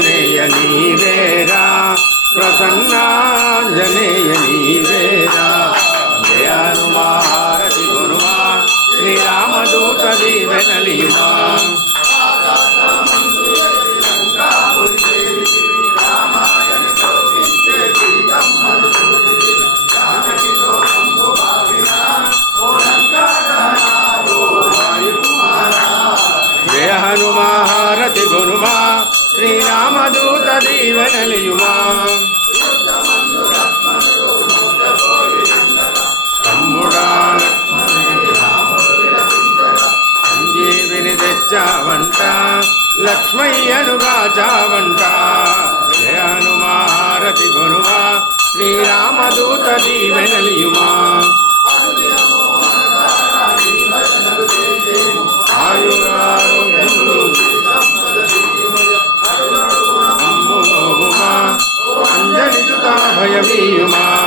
ప్రసన్నాంజనేయ నీవేరా ప్రసన్నాంజనేయ నీవేరా జయానుమారతి గురువా. శ్రీరామదూత దీవెనలిమా శ్రీ జీవనలియుమా తమ్ముడా సంజీవిని తెచ్చావంట లక్ష్మయ్యను రాజావంట జయనుమారతి గొనువా శ్రీరామదూత దీవెనలియు 你吗？